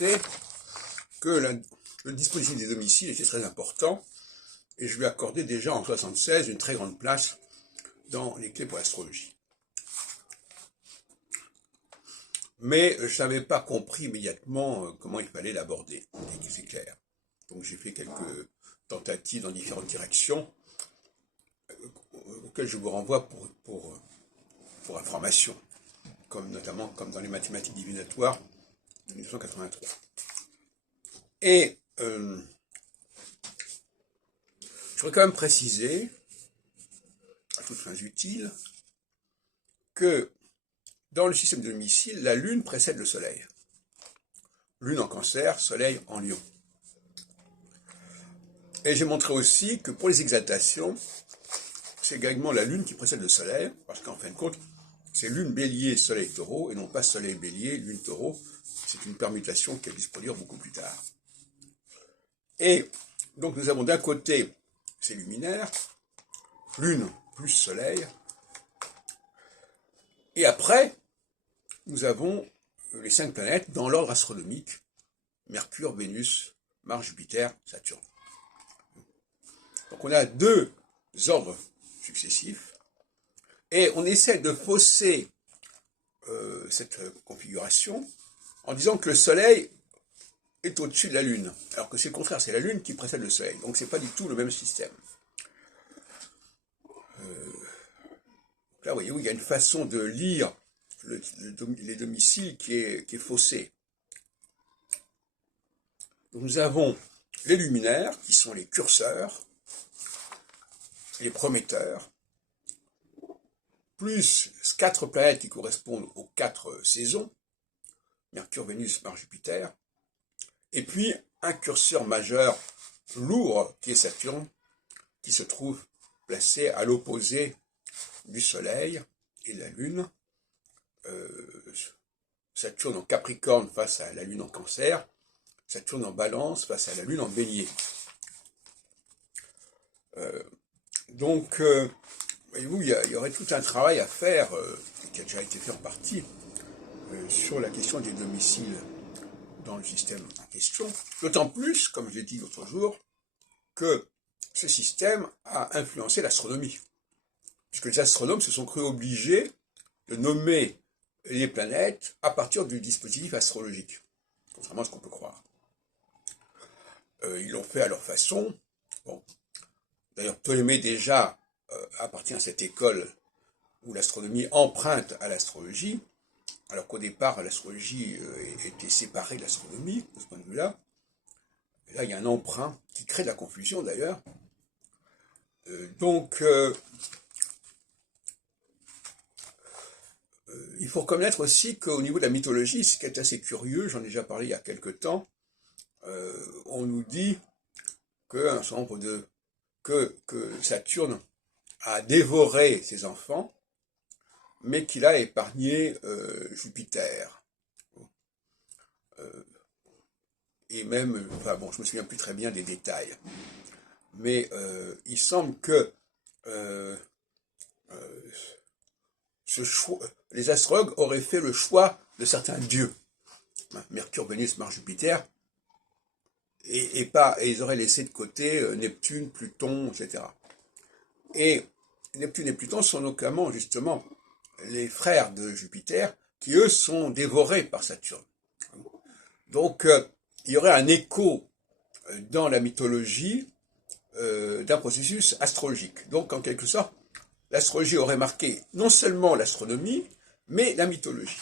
C'est que le dispositif des domiciles était très important et je lui accordais déjà en 1976 une très grande place dans les clés pour l'astrologie. Mais je n'avais pas compris immédiatement comment il fallait l'aborder, c'est clair. Donc j'ai fait quelques tentatives dans différentes directions auxquelles je vous renvoie pour information, notamment comme dans les mathématiques divinatoires de 1983. Et je voudrais quand même préciser, à toutes fins utiles, que dans le système de domicile, la Lune précède le Soleil. Lune en Cancer, Soleil en Lion. Et j'ai montré aussi que pour les exaltations, c'est également la Lune qui précède le Soleil, parce qu'en fin de compte, c'est Lune Bélier, Soleil Taureau, et non pas Soleil Bélier, Lune Taureau. C'est une permutation qui a dû se produire beaucoup plus tard. Et donc nous avons d'un côté ces luminaires, Lune plus Soleil, et après, nous avons les 5 planètes dans l'ordre astronomique, Mercure, Vénus, Mars, Jupiter, Saturne. Donc on a 2 ordres successifs, et on essaie de fausser cette configuration en disant que le Soleil est au-dessus de la Lune, alors que c'est le contraire, c'est la Lune qui précède le Soleil, donc c'est pas du tout le même système. Là, voyez-vous, il y a une façon de lire les domiciles qui est faussée. Donc nous avons les luminaires, qui sont les curseurs, les prometteurs, plus 4 planètes qui correspondent aux 4 saisons, Mercure, Vénus, Mars, Jupiter, et puis un curseur majeur lourd qui est Saturne, qui se trouve placé à l'opposé du Soleil et de la Lune. Saturne en Capricorne face à la Lune en Cancer, Saturne en Balance face à la Lune en Bélier. Donc, voyez-vous, il y aurait tout un travail à faire, qui a déjà été fait en partie, sur la question des domiciles dans le système en question. D'autant plus, comme je l'ai dit l'autre jour, que ce système a influencé l'astronomie. Puisque les astronomes se sont crus obligés de nommer les planètes à partir du dispositif astrologique, contrairement à ce qu'on peut croire. Ils l'ont fait à leur façon. Bon. D'ailleurs, Ptolémée déjà appartient à cette école où l'astronomie emprunte à l'astrologie, alors qu'au départ, l'astrologie était séparée de l'astronomie, de ce point de vue-là. Là, il y a un emprunt qui crée de la confusion, d'ailleurs. Il faut reconnaître aussi qu'au niveau de la mythologie, ce qui est assez curieux, j'en ai déjà parlé il y a quelque temps, on nous dit que Saturne a dévoré ses enfants, mais qu'il a épargné Jupiter. Et même, enfin bon, je me souviens plus très bien des détails, mais il semble que les astrologues auraient fait le choix de certains dieux, Mercure, Vénus, Mars, Jupiter, et ils auraient laissé de côté Neptune, Pluton, etc. Et Neptune et Pluton sont notamment justement les frères de Jupiter, qui eux sont dévorés par Saturne. Donc il y aurait un écho dans la mythologie d'un processus astrologique. Donc en quelque sorte, l'astrologie aurait marqué non seulement l'astronomie, mais la mythologie.